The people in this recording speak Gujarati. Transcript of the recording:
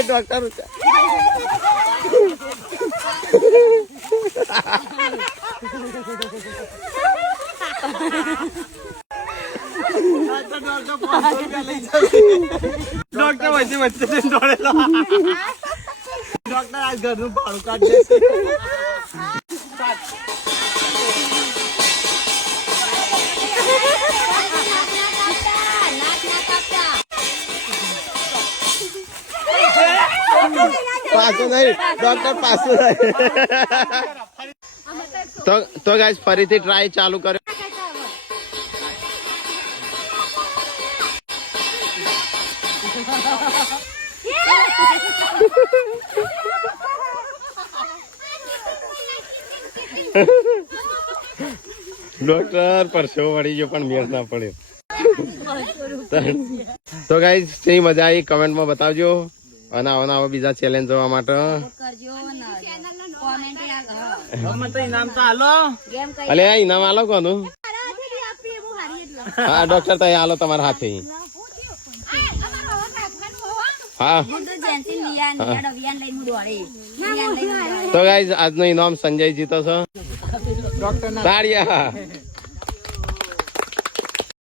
ડોક્ટર ડોક્ટર વચ્ચે દોડેલો ડોક્ટર આ ઘરનું ભાડું કાઢી દેશે પાછો નહીં ડોક્ટર પાછો નહીં તો ગાઈસ ફરીથી ટ્રાય ચાલુ કર્યો ડોક્ટર પરસો વળી ગયો પણ મેળ ના પડ્યો તો ગાઈસ કેવી મજા આવી કમેન્ટમાં બતાવજો અને આવા બીજા ચેલેન્જ જોવા માટે અલે ઇનામ આલો કોનું હા ડોક્ટર તો આલો તમારા હાથે હા તો ગાઈસ આજનો ઇનામ સંજય જીતો છો તાળિયા